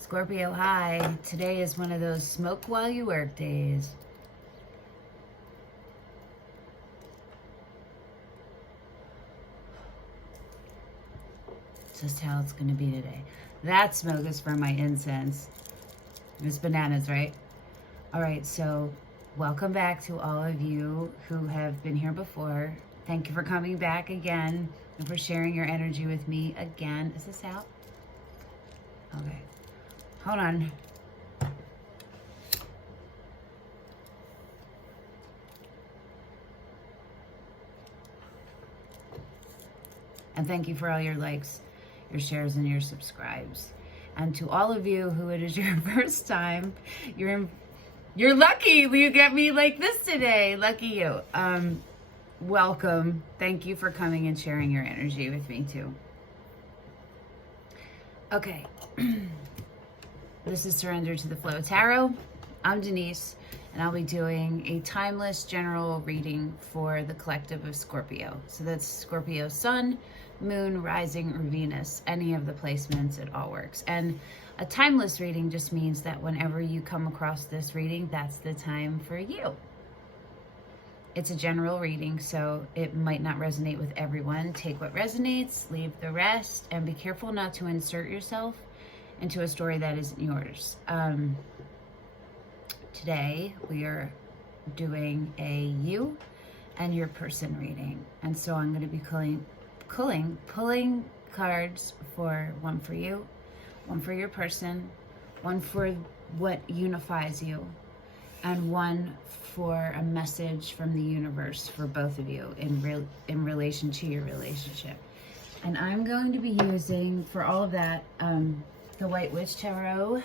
Scorpio, hi. Today is one of those smoke while you work days. Just how it's going to be today. That smoke is from my incense. It's bananas, right? All right, so welcome back to all of you who have been here before. Thank you for coming back again and for sharing your energy with me again. Is this out? Okay. Hold on. And thank you for all your likes, your shares, and your subscribes. And to all of you who it is your first time, you're lucky you get me like this today. Lucky you. Welcome. Thank you for coming and sharing your energy with me too. Okay. This is Surrender to the Flow Tarot. I'm Denise, and I'll be doing a timeless general reading for the collective of Scorpio. So that's Scorpio Sun, Moon, Rising, or Venus. Any of the placements, it all works. And a timeless reading just means that whenever you come across this reading, that's the time for you. It's a general reading, so it might not resonate with everyone. Take what resonates, leave the rest, and be careful not to insert yourself into a story that isn't yours. Today we are doing a you and your person reading, and so I'm going to be pulling cards for one for you, one for your person, one for what unifies you, and one for a message from the universe for both of you in relation to your relationship. And I'm going to be using for all of that the White Witch Tarot.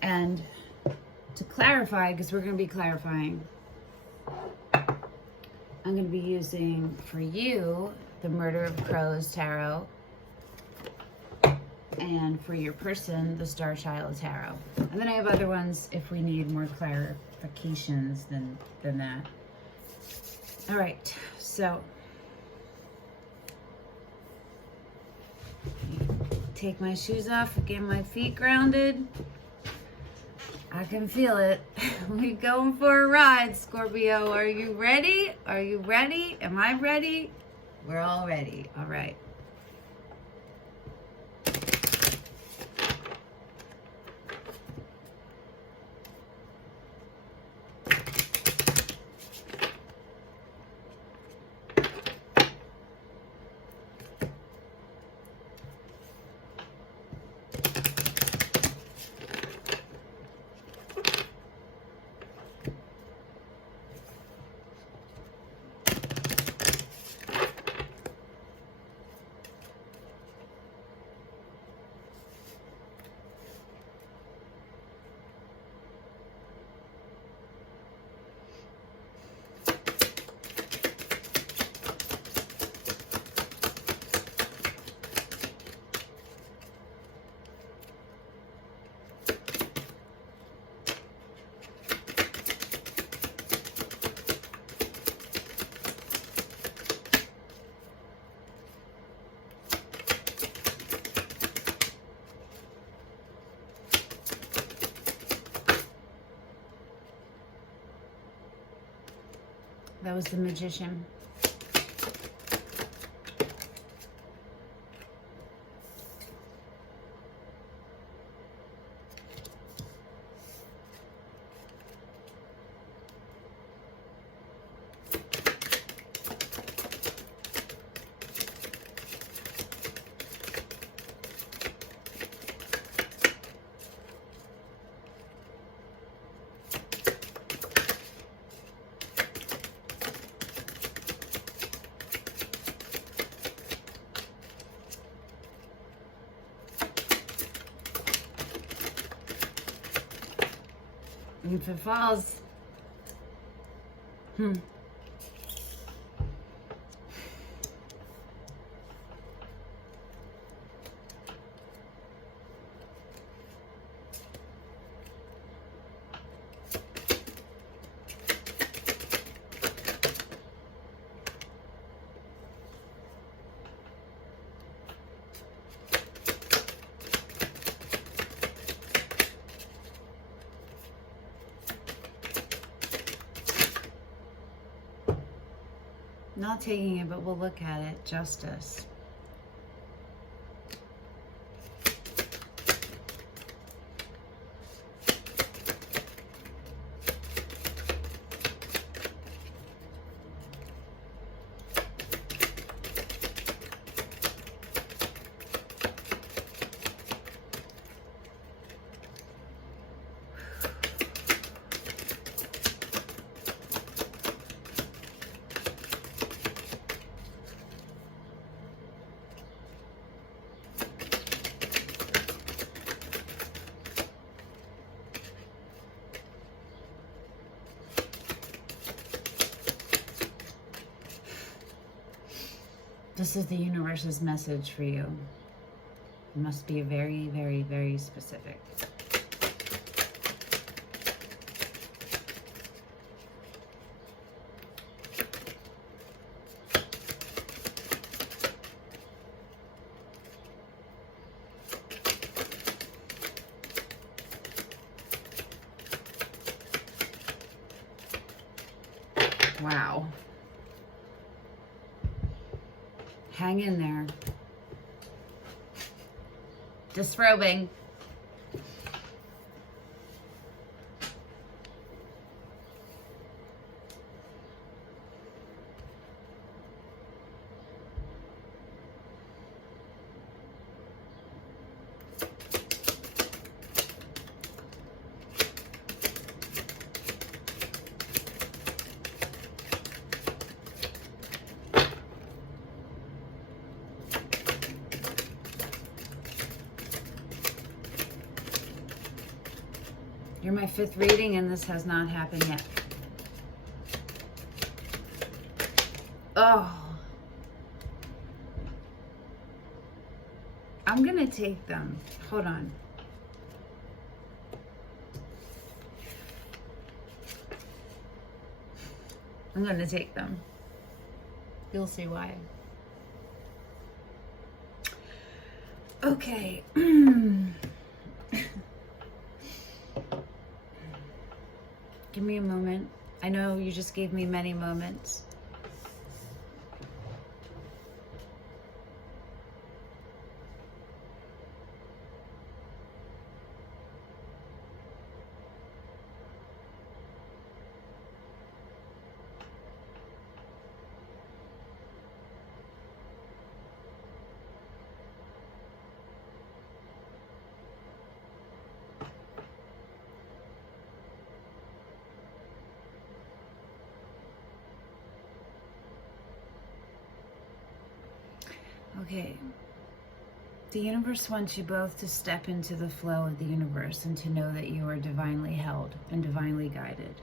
And to clarify, because we're going to be clarifying, I'm going to be using for you the Murder of Crows Tarot, and for your person the Starchild Tarot. And then I have other ones if we need more clarifications than that. All right, so take my shoes off, get my feet grounded. I can feel it. We going for a ride, Scorpio. Are you ready? Are you ready? Am I ready? We're all ready. All right. That was the Magician. If it falls, Not taking it, but we'll look at it. Justice. This is the universe's message for you. It must be very, very, very specific. Wow. Hang in there. Disrobing. You're my 5th reading and this has not happened yet. Oh. I'm gonna take them. Hold on. I'm gonna take them. You'll see why. Okay. Give me a moment. I know you just gave me many moments. Okay, the universe wants you both to step into the flow of the universe and to know that you are divinely held and divinely guided.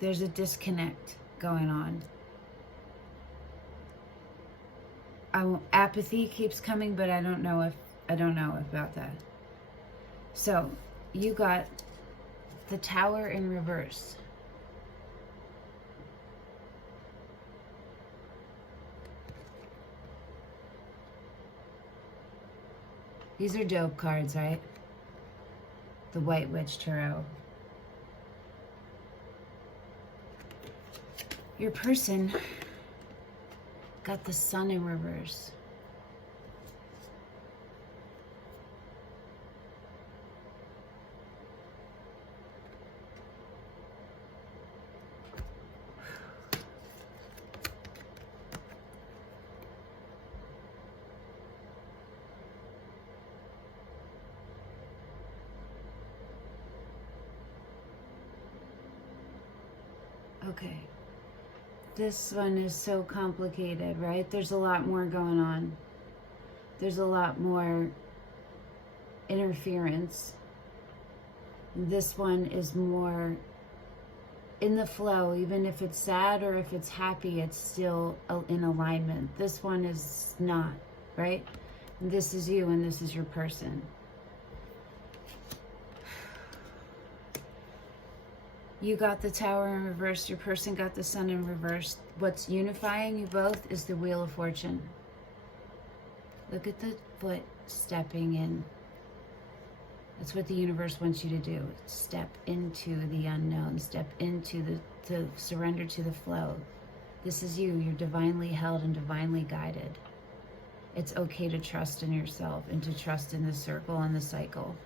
There's a disconnect going on. Apathy keeps coming, but I don't know about that. So, you got the Tower in reverse. These are dope cards, right? The White Witch Tarot. Your person got the Sun in reverse. Okay, this one is so complicated, right? There's a lot more going on. There's a lot more interference. This one is more in the flow. Even if it's sad or if it's happy, it's still in alignment. This one is not, right? And this is you and this is your person. You got the Tower in reverse. Your person got the Sun in reverse. What's unifying you both is the Wheel of Fortune. Look at the foot stepping in. That's what the universe wants you to do. Step into the unknown. Step into to surrender to the flow. This is you. You're divinely held and divinely guided. It's okay to trust in yourself and to trust in the circle and the cycle.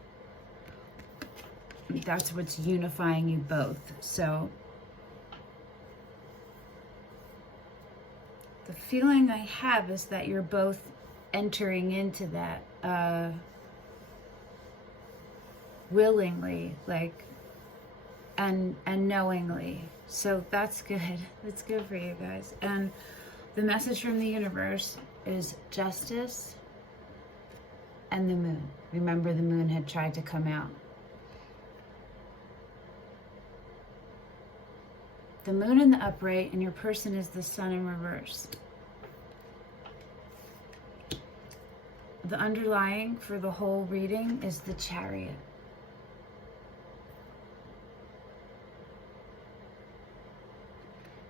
That's what's unifying you both. So the feeling I have is that you're both entering into that willingly, like, and knowingly. So that's good. That's good for you guys. And the message from the universe is justice and the moon. Remember, the moon had tried to come out. The moon in the upright, and your person is the sun in reverse. The underlying for the whole reading is the Chariot.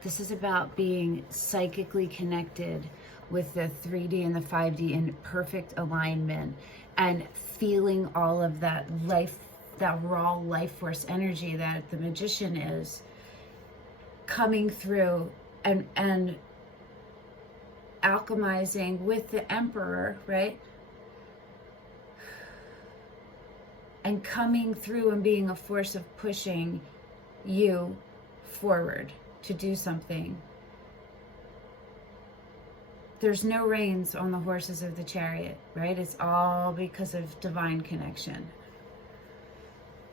This is about being psychically connected with the 3D and the 5D in perfect alignment, and feeling all of that life, that raw life force energy that the magician is coming through, and alchemizing with the emperor, right? And coming through and being a force of pushing you forward to do something. There's no reins on the horses of the Chariot, right? It's all because of divine connection.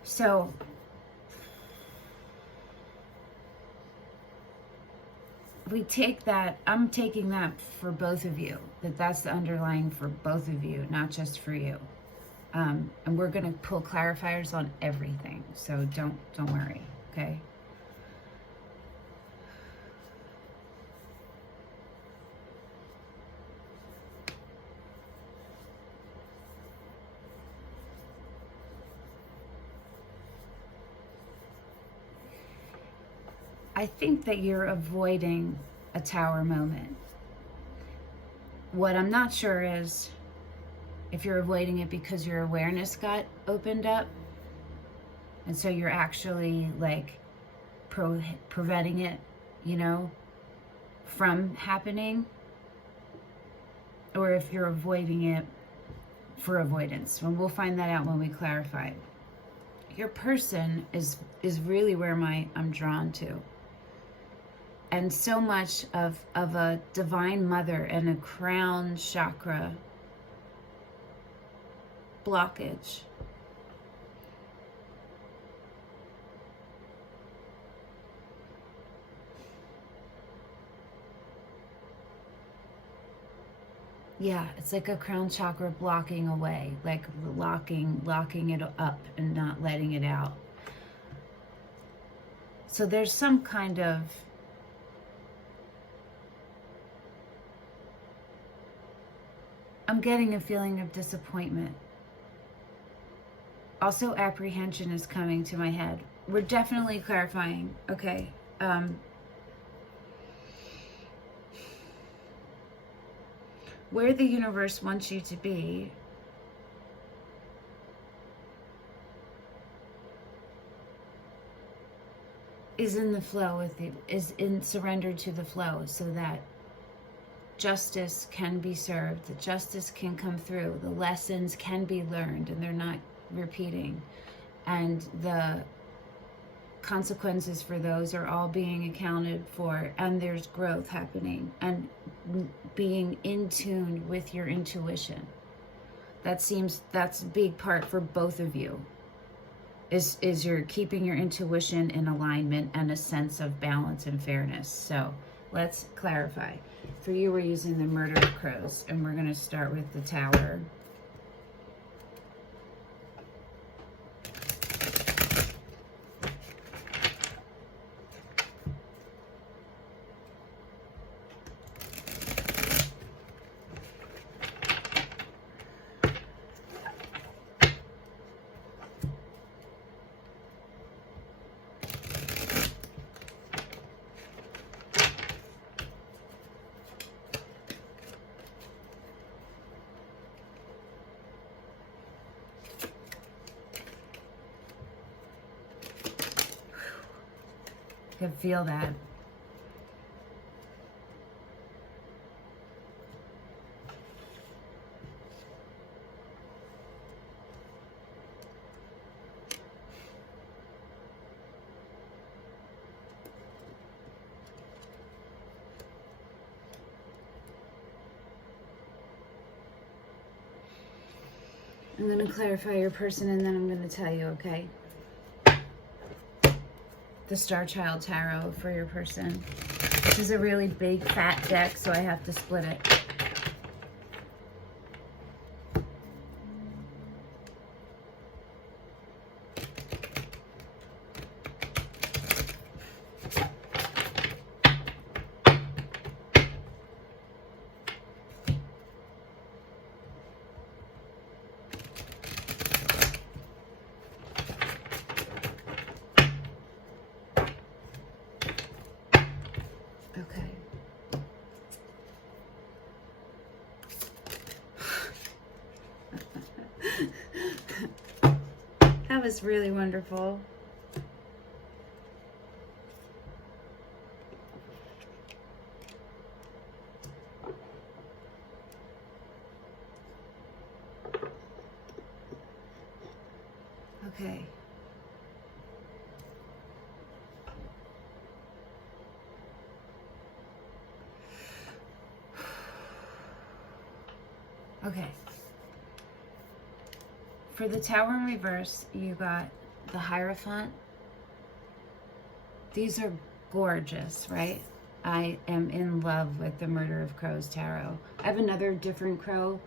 So we take that, I'm taking that for both of you, that's the underlying for both of you, not just for you. And we're going to pull clarifiers on everything, so don't worry, okay? I think that you're avoiding a tower moment. What I'm not sure is if you're avoiding it because your awareness got opened up, and so you're actually like preventing it, you know, from happening, or if you're avoiding it for avoidance. And we'll find that out when we clarify. Your person is really where I'm drawn to. And so much of a divine mother and a crown chakra blockage. Yeah, it's like a crown chakra blocking away, like locking it up and not letting it out. So there's some kind of I'm getting a feeling of disappointment. Also, apprehension is coming to my head. We're definitely clarifying, okay? Where the universe wants you to be is in the flow with it, is in surrender to the flow, so that justice can be served, that justice can come through, the lessons can be learned and they're not repeating, and the consequences for those are all being accounted for, and there's growth happening, and being in tune with your intuition. That's a big part for both of you, is you're keeping your intuition in alignment and a sense of balance and fairness. So let's clarify. For you, we're using the Murder of Crows, and we're going to start with the Tower. Could feel that. I'm going to clarify your person and then I'm going to tell you, okay? The Starchild Tarot for your person. This is a really big, fat deck, so I have to split it. Okay. That was really wonderful. Okay. Okay. For the Tower in reverse, you got the Hierophant. These are gorgeous, right? I am in love with the Murder of Crows Tarot. I have another different Crow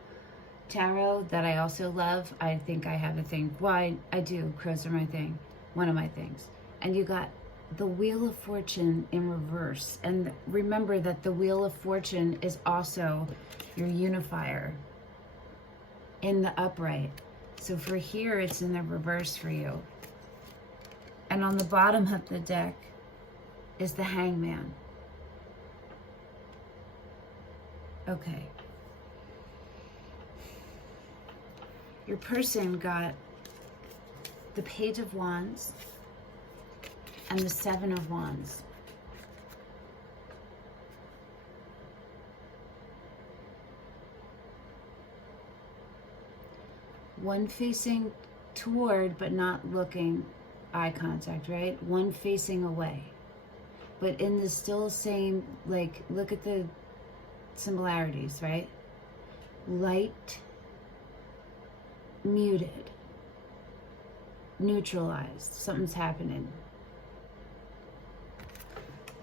Tarot that I also love. I think I have a thing. Why? I do. Crows are my thing. One of my things. And you got the Wheel of Fortune in reverse. And remember that the Wheel of Fortune is also your unifier in the upright. So for here, it's in the reverse for you. And on the bottom of the deck is the Hangman. Okay. Your person got the Page of Wands and the Seven of Wands. One facing toward but not looking, eye contact, right? One facing away. But in the still same, like, look at the similarities, right? Light, muted, neutralized. Something's happening.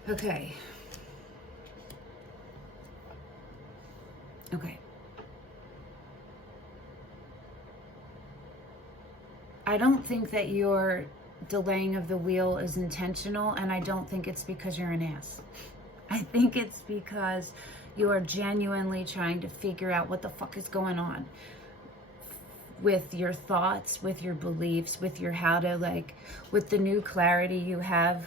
Okay. Okay. I don't think that your delaying of the wheel is intentional, and I don't think it's because you're an ass. I think it's because you are genuinely trying to figure out what the fuck is going on with your thoughts, with your beliefs, with your how to, like, with the new clarity you have,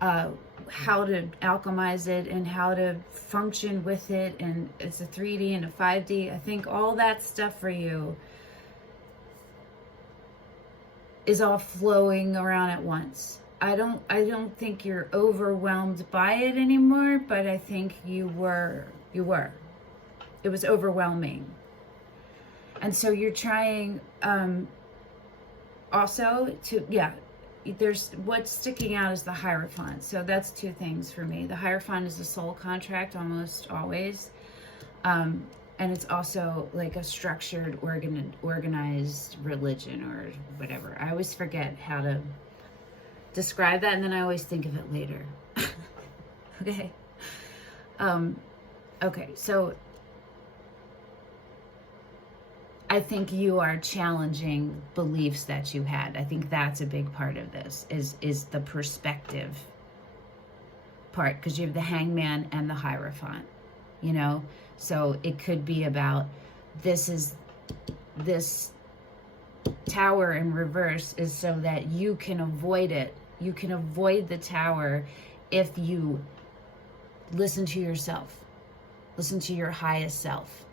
how to alchemize it and how to function with it. And it's a 3D and a 5D. I think all that stuff for you is all flowing around at once. I don't think you're overwhelmed by it anymore, but I think you were. It was overwhelming. And so you're trying also to, yeah, there's what's sticking out is the Hierophant. So that's two things for me. The Hierophant is a soul contract almost always. And it's also like a structured, organized religion or whatever. I always forget how to describe that, and then I always think of it later. Okay. Okay, so I think you are challenging beliefs that you had. I think that's a big part of this, is the perspective part, because you have the Hangman and the Hierophant, you know? So it could be about this tower in reverse is so that you can avoid it. You can avoid the tower if you listen to yourself. Listen to your highest self.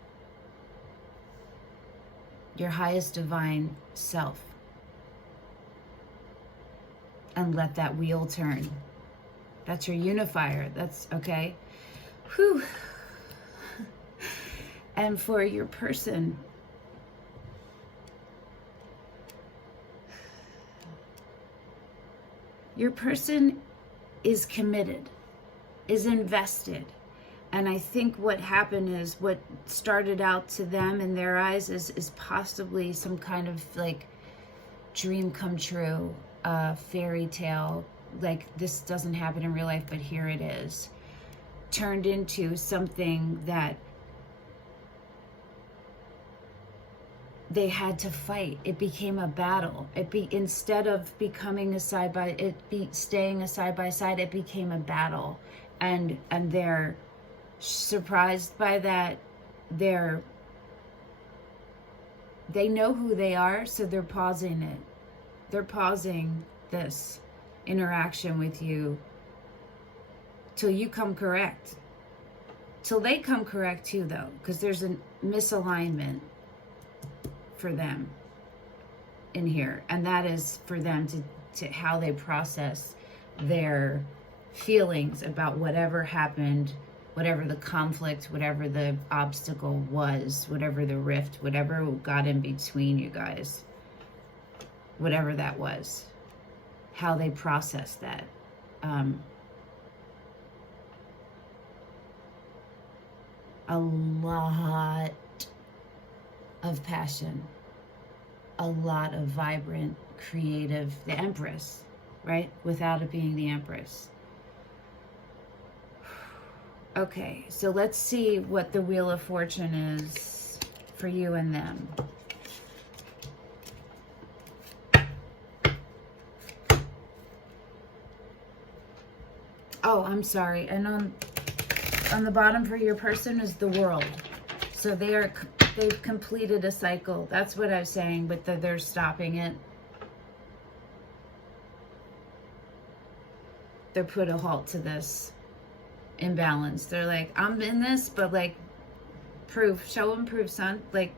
Your highest divine self. And let that wheel turn. That's your unifier. That's okay. Whew. And for your person, is committed, is invested. And I think what happened is what started out to them in their eyes is possibly some kind of like dream come true, fairy tale, like this doesn't happen in real life, but here it is, turned into something that they had to fight. It became a battle. Instead of becoming staying a side by side, it became a battle. And they're surprised by that. They know who they are, so they're pausing it. They're pausing this interaction with you till you come correct. Till they come correct too, though, because there's a misalignment for them in here, and that is for them to how they process their feelings about whatever happened, whatever the conflict, whatever the obstacle was, whatever the rift, whatever got in between you guys, whatever that was, how they process that. A lot of passion, a lot of vibrant, creative, the Empress, right? Without it being the Empress. Okay, so let's see what the Wheel of Fortune is for you and them. Oh, I'm sorry. And on the bottom for your person is the World. So they've completed a cycle. That's what I was saying, but they're stopping it. They put a halt to this imbalance. They're like, I'm in this, but like, proof, show them proof, son. Like,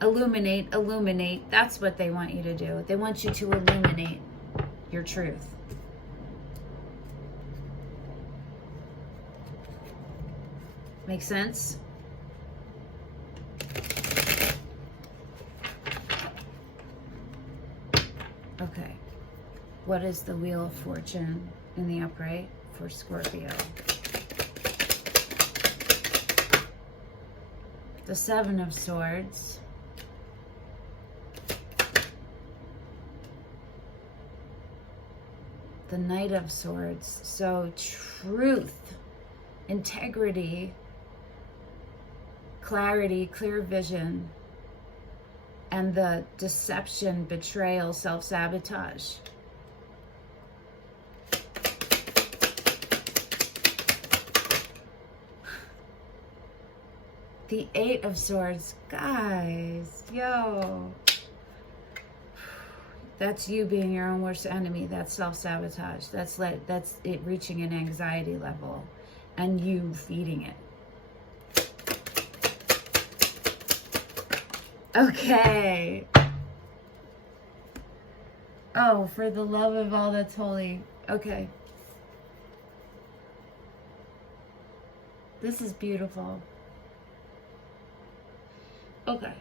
illuminate. That's what they want you to do. They want you to illuminate your truth. Make sense? Okay. What is the Wheel of Fortune in the upright for Scorpio? The Seven of Swords. The Knight of Swords. So truth, integrity, clarity, clear vision, and the deception, betrayal, self-sabotage. The Eight of Swords, guys, yo. That's you being your own worst enemy. That's self-sabotage. That's it reaching an anxiety level and you feeding it. Okay. Oh, for the love of all that's holy. Okay. This is beautiful. Okay.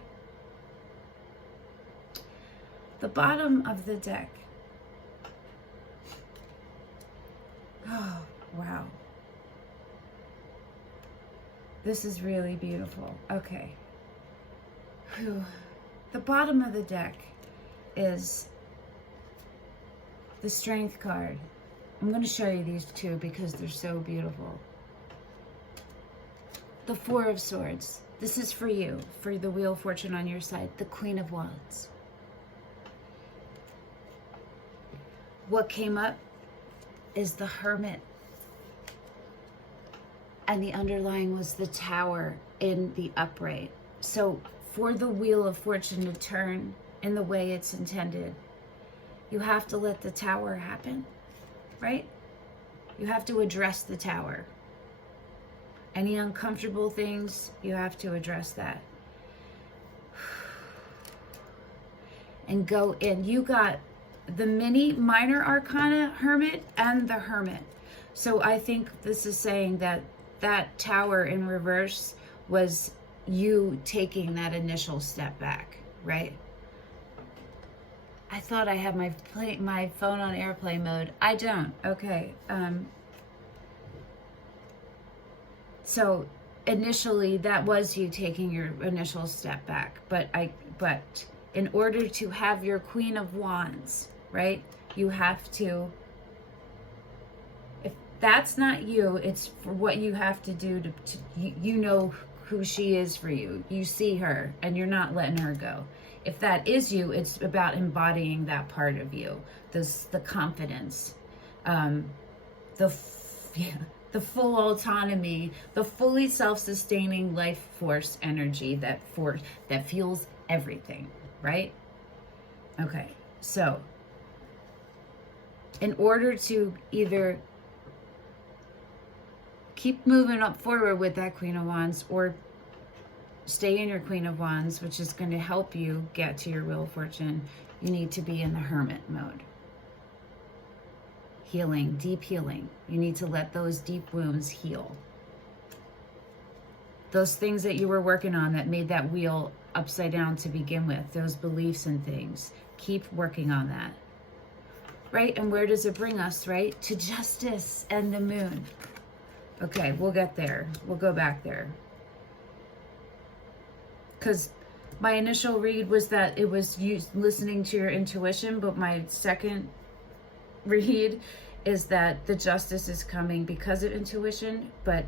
The bottom of the deck. Oh, wow. This is really beautiful. Okay. Whew. The bottom of the deck is the Strength card. I'm going to show you these two because they're so beautiful. The Four of Swords. This is for you, for the Wheel of Fortune on your side. The Queen of Wands. What came up is the Hermit. And the underlying was the Tower in the upright. So for the Wheel of Fortune to turn in the way it's intended, you have to let the Tower happen, right? You have to address the Tower. Any uncomfortable things, you have to address that. And go in. You got the mini minor arcana Hermit and the Hermit. So I think this is saying that that Tower in reverse was you taking that initial step back, right? I thought I had my phone on airplane mode. I don't. Okay. So initially that was you taking your initial step back, but in order to have your Queen of Wands, right? You have to, if that's not you, it's for what you have to do to you know who she is for you. You see her and you're not letting her go. If that is you, it's about embodying that part of you, the confidence, the full autonomy, the fully self-sustaining life force energy that fuels everything, right? Okay, so in order to either keep moving up forward with that Queen of Wands or stay in your Queen of Wands, which is going to help you get to your Wheel of Fortune, you need to be in the Hermit mode. Healing, deep healing. You need to let those deep wounds heal. Those things that you were working on that made that wheel upside down to begin with, those beliefs and things, keep working on that. Right? And where does it bring us, right? To justice and the moon. Okay, we'll get there. We'll go back there. Because my initial read was that it was you listening to your intuition, but my second read is that the justice is coming because of intuition, but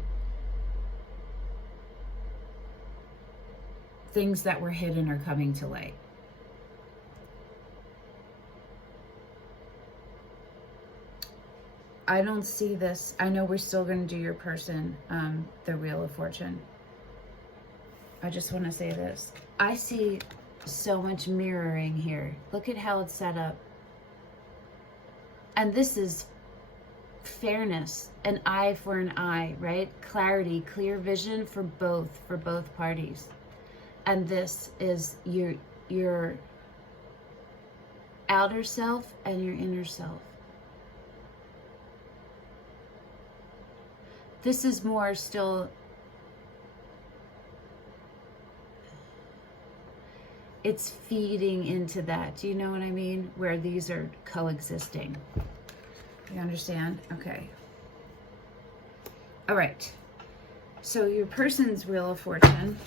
things that were hidden are coming to light. I don't see this. I know we're still going to do your person, the Wheel of Fortune. I just want to say this. I see so much mirroring here. Look at how it's set up. And this is fairness, an eye for an eye, right? Clarity, clear vision for both parties. And this is your outer self and your inner self. This is more still, it's feeding into that. Do you know what I mean? Where these are coexisting. You understand? Okay. All right. So your person's Wheel of Fortune.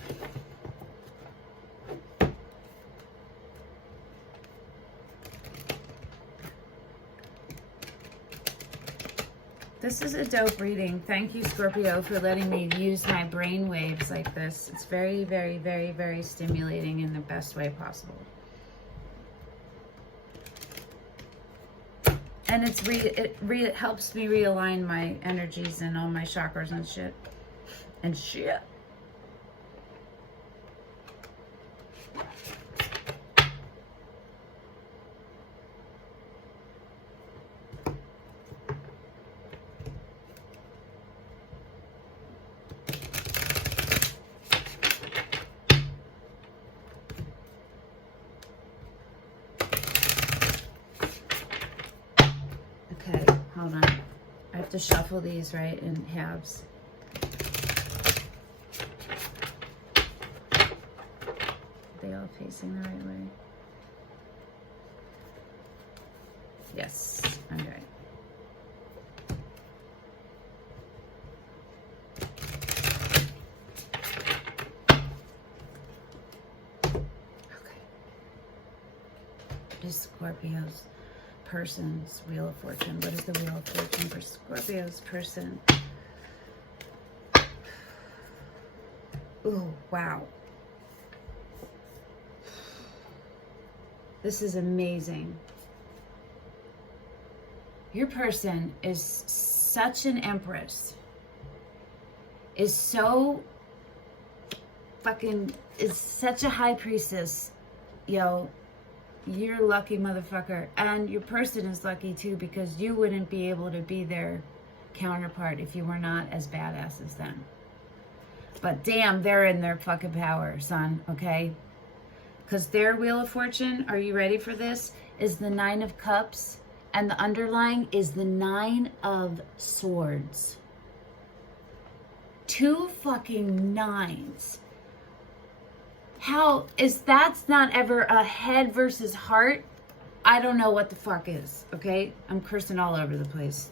This is a dope reading. Thank you, Scorpio, for letting me use my brain waves like this. It's very, very, very, very stimulating in the best way possible. And it helps me realign my energies and all my chakras and shit. And shit. Okay, hold on. I have to shuffle these right in halves. Are they all facing the right way? Yes, okay. Okay. This Scorpio's person's Wheel of Fortune. What is the Wheel of Fortune for Scorpio's person? Oh, wow. This is amazing. Your person is such an empress. Is so fucking, is such a high priestess. Yo, you're a lucky motherfucker. And your person is lucky too, because you wouldn't be able to be their counterpart if you were not as badass as them. But damn, they're in their fucking power, son, okay? Because their Wheel of Fortune, are you ready for this? is the Nine of Cups, and the underlying is the Nine of Swords. 2 fucking nines. How is that's not ever a head versus heart? I don't know what the fuck is, okay? I'm cursing all over the place.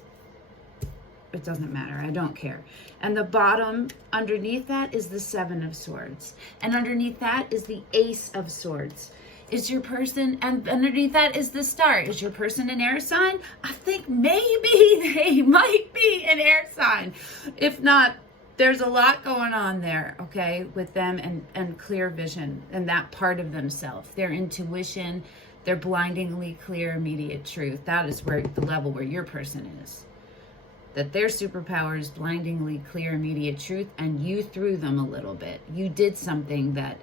It doesn't matter. I don't care. And the bottom underneath that is the Seven of Swords. And underneath that is the Ace of Swords. Is your person, and underneath that is the Star. Is your person an air sign? I think maybe they might be an air sign. If not, there's a lot going on there, okay, with them and clear vision and that part of themselves. Their intuition, their blindingly clear, immediate truth. That is where the level where your person is. That their superpower is blindingly clear, immediate truth, and you threw them a little bit. You did something that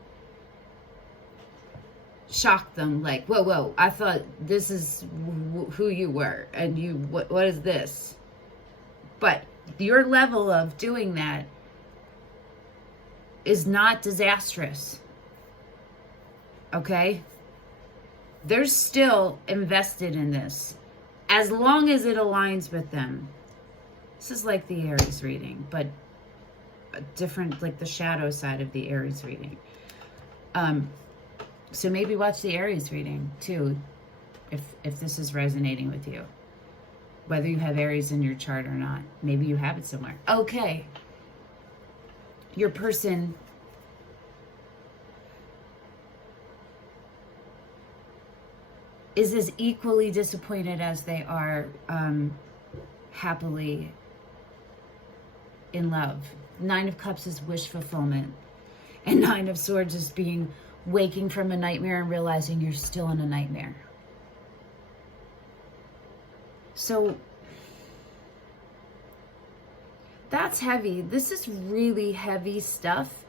shocked them, like, whoa, I thought this is who you were, and you, what is this? But your level of doing that is not disastrous, okay? They're still invested in this, as long as it aligns with them. This is like the Aries reading, but a different, like the shadow side of the Aries reading. So maybe watch the Aries reading too, if this is resonating with you. Whether you have Aries in your chart or not. Maybe you have it somewhere. Okay. Your person is as equally disappointed as they are happily in love. Nine of Cups is wish fulfillment. And Nine of Swords is waking from a nightmare and realizing you're still in a nightmare. So that's heavy. This is really heavy stuff.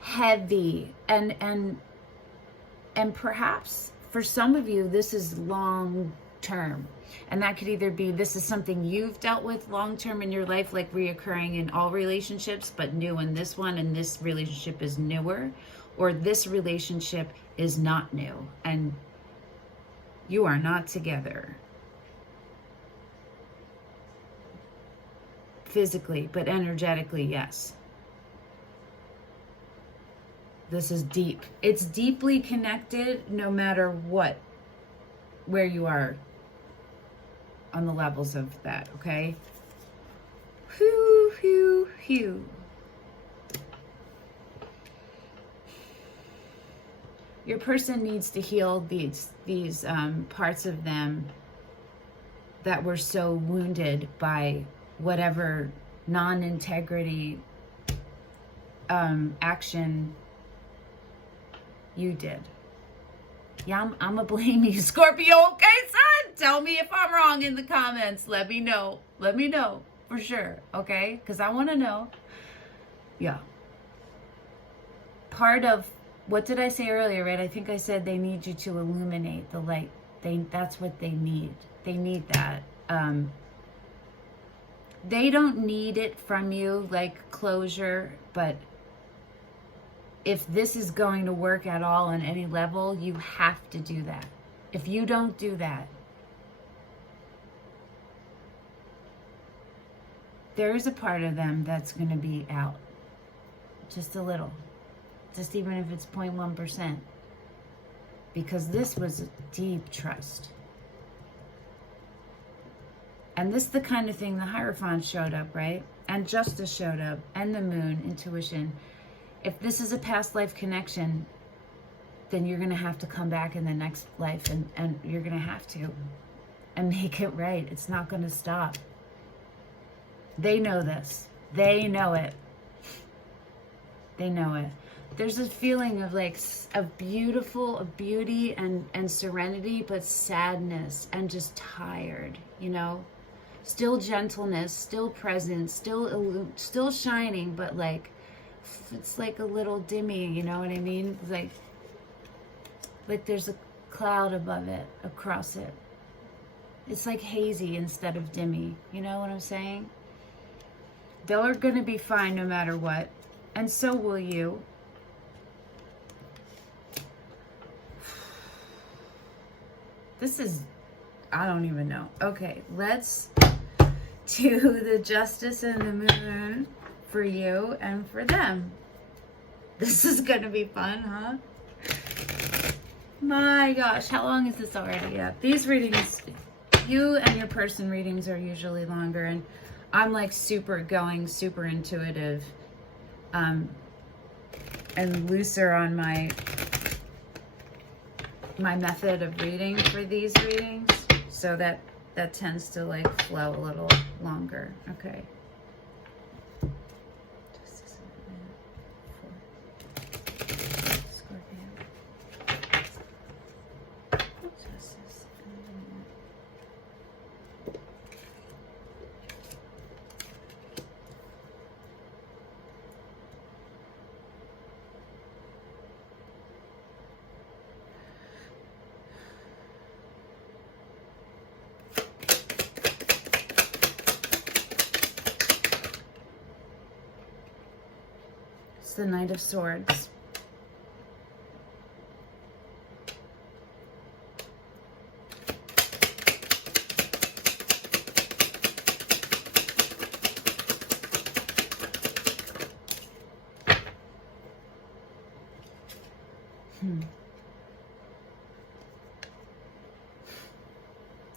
Heavy. And perhaps for some of you, this is long term. And that could either be this is something you've dealt with long term in your life, like reoccurring in all relationships, but new in this one, and this relationship is newer, or this relationship is not new and you are not together physically, but energetically, yes. This is deep. It's deeply connected no matter where you are on the levels of that, okay? Whew. Your person needs to heal these parts of them that were so wounded by whatever non-integrity action you did. Yeah, I'm gonna blame you, Scorpio. Okay, son? Tell me if I'm wrong in the comments. Let me know. Let me know for sure, okay? Because I want to know. Yeah. Part of, what did I say earlier, right? I think I said they need you to illuminate the light. That's what they need. They need that. They don't need it from you, like closure, but if this is going to work at all on any level, you have to do that. If you don't do that, there is a part of them that's going to be out. Just a little. Just even if it's 0.1%. Because this was a deep trust. And this is the kind of thing the Hierophant showed up, right? And Justice showed up. And the Moon, intuition. If this is a past life connection, then you're going to have to come back in the next life. And you're going to have to. And make it right. It's not going to stop. They know this. They know it. They know it. There's a feeling of like of beauty and serenity, but sadness and just tired, you know? Still gentleness, still presence, still shining, but like, it's like a little dimmy, you know what I mean? Like there's a cloud above it, across it. It's like hazy instead of dimmy, you know what I'm saying? They're gonna be fine no matter what, and so will you. This is, I don't even know. Okay, let's do the Justice and the Moon for you and for them. This is going to be fun, huh? My gosh, how long is this already up? These readings, you and your person readings are usually longer, and I'm like super intuitive and looser on my method of reading for these readings, so that tends to like flow a little longer. Okay. The Knight of Swords.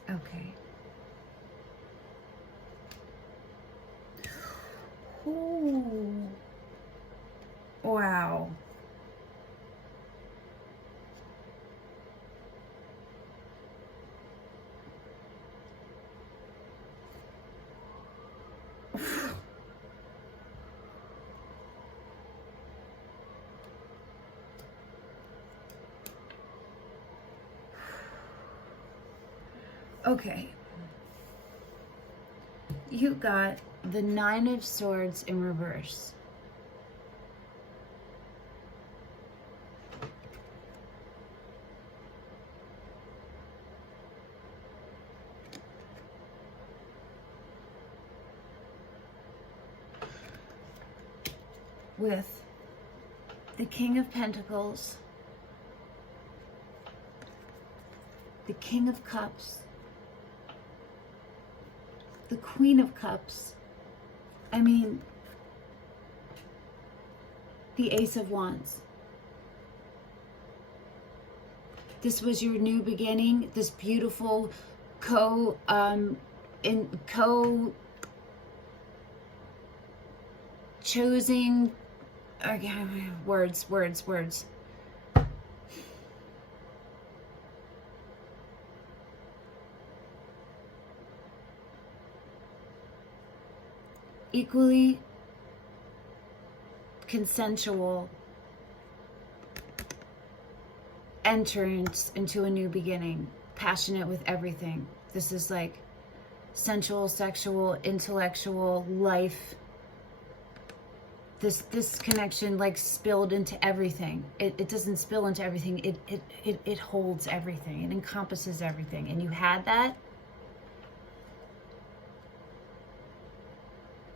Okay. Ooh. Wow. Okay. You got the Nine of Swords in reverse. With the King of Pentacles, the King of Cups, the Queen of Cups, I mean, the Ace of Wands. This was your new beginning, this beautiful choosing, words. Equally consensual entrance into a new beginning, passionate with everything. This is like sensual, sexual, intellectual, life. This connection like spilled into everything. It doesn't spill into everything. It holds everything. It encompasses everything. And you had that.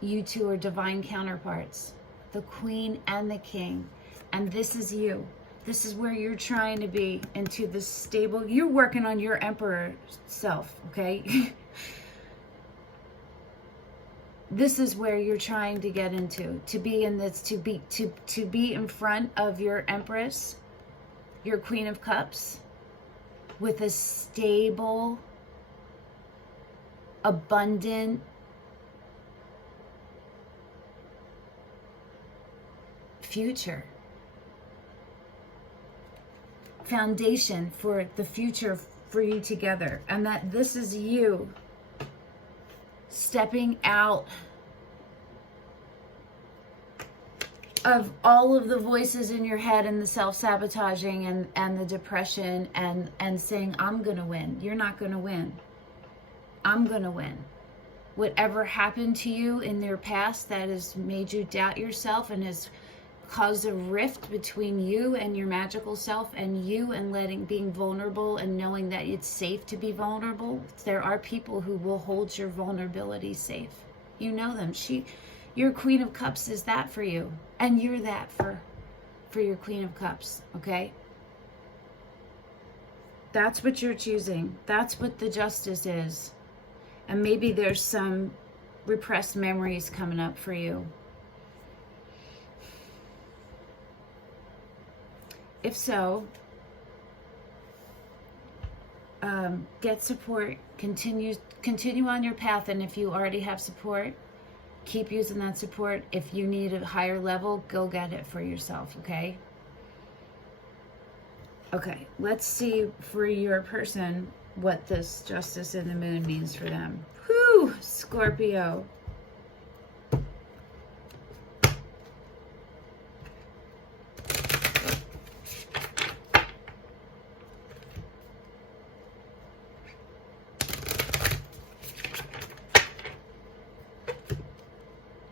You two are divine counterparts, the Queen and the King. And this is you. This is where you're trying to be, into this stable. You're working on your Emperor self, okay? This is where you're trying to get into, to be in this, to be in front of your Empress, your Queen of Cups, with a stable, abundant, future. Foundation for the future for you together. And that this is you stepping out of all of the voices in your head and the self-sabotaging and the depression and saying, I'm gonna win. You're not gonna win. I'm gonna win. Whatever happened to you in your past that has made you doubt yourself and has caused a rift between you and your magical self, and you and being vulnerable and knowing that it's safe to be vulnerable. There are people who will hold your vulnerability safe. You know them. Your Queen of Cups is that for you, and you're that for your Queen of Cups, okay? That's what you're choosing. That's what the justice is. And maybe there's some repressed memories coming up for you. If so, get support, continue on your path, and if you already have support, keep using that support. If you need a higher level, go get it for yourself, okay? Okay, let's see for your person what this justice in the moon means for them. Whew, Scorpio.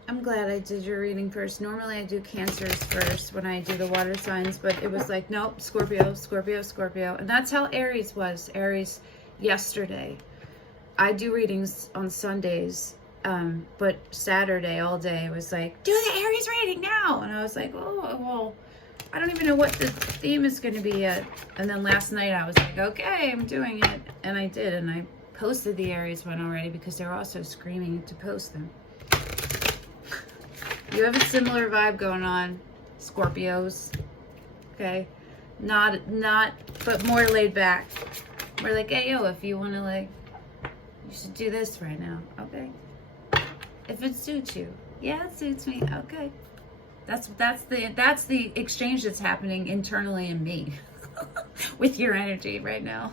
I'm glad I did your reading first. Normally I do Cancers first when I do the water signs, but it was like, nope, Scorpio, Scorpio, Scorpio. And that's how Aries was. Aries yesterday. I do readings on Sundays, but Saturday all day was like, do the Aries reading now. And I was like, oh, well, I don't even know what the theme is going to be yet. And then last night I was like, okay, I'm doing it. And I did. And I posted the Aries one already because they're also screaming to post them. You have a similar vibe going on, Scorpios, okay? Not, but more laid back. We're like, hey, yo, if you want to, like, you should do this right now, okay? If it suits you. Yeah, it suits me, okay. That's the exchange that's happening internally in me with your energy right now.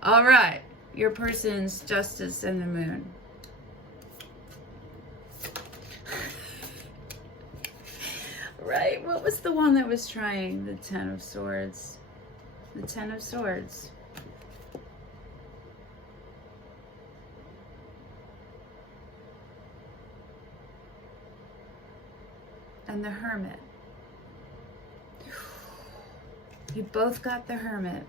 All right, your person's justice in the moon. Right, what was the one that was trying? The Ten of Swords. The Ten of Swords. And the Hermit. You both got the Hermit.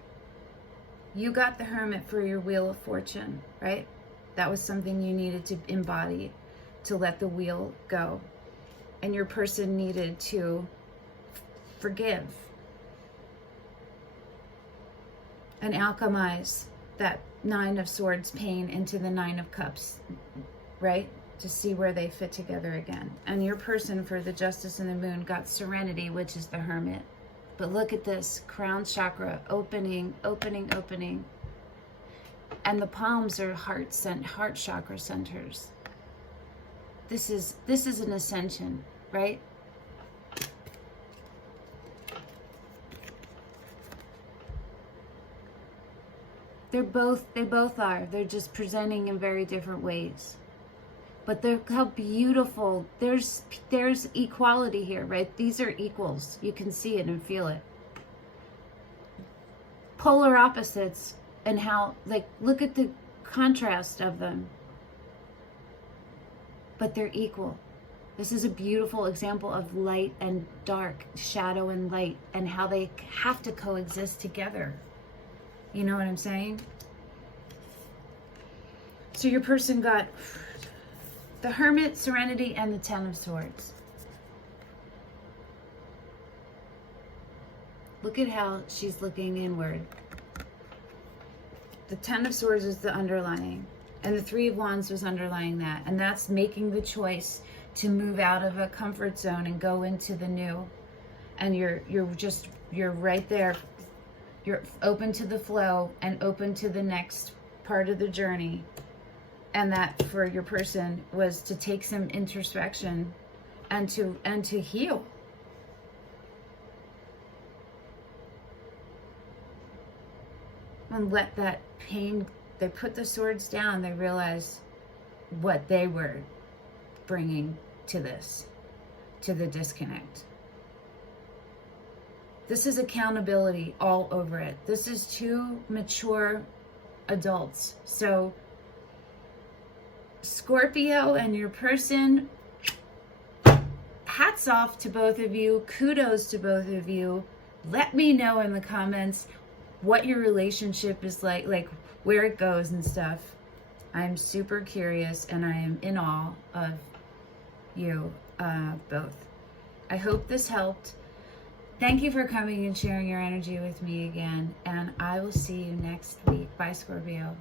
You got the Hermit for your Wheel of Fortune, right? That was something you needed to embody, to let the wheel go. And your person needed to forgive and alchemize that Nine of Swords pain into the Nine of Cups, right? To see where they fit together again. And your person for the Justice in the Moon got Serenity, which is the Hermit. But look at this, crown chakra, opening, opening, opening. And the palms are heart chakra centers. This is an ascension, right? They both are. They're just presenting in very different ways. But they're how beautiful. There's equality here, right? These are equals. You can see it and feel it. Polar opposites, and how, like, look at the contrast of them. But they're equal. This is a beautiful example of light and dark, shadow and light, and how they have to coexist together. You know what I'm saying? So your person got the Hermit, Serenity, and the Ten of Swords. Look at how she's looking inward. The Ten of Swords is the underlying, and the Three of Wands was underlying that. And that's making the choice to move out of a comfort zone and go into the new. And you're right there. You're open to the flow and open to the next part of the journey. And that for your person was to take some introspection and to heal. And let that pain, they put the swords down, they realized what they were bringing to this, to the disconnect. This is accountability all over it. This is two mature adults. So Scorpio and your person, hats off to both of you. Kudos to both of you. Let me know in the comments what your relationship is like where it goes and stuff. I'm super curious, and I am in awe of you both. I hope this helped. Thank you for coming and sharing your energy with me again. And I will see you next week. Bye, Scorpio.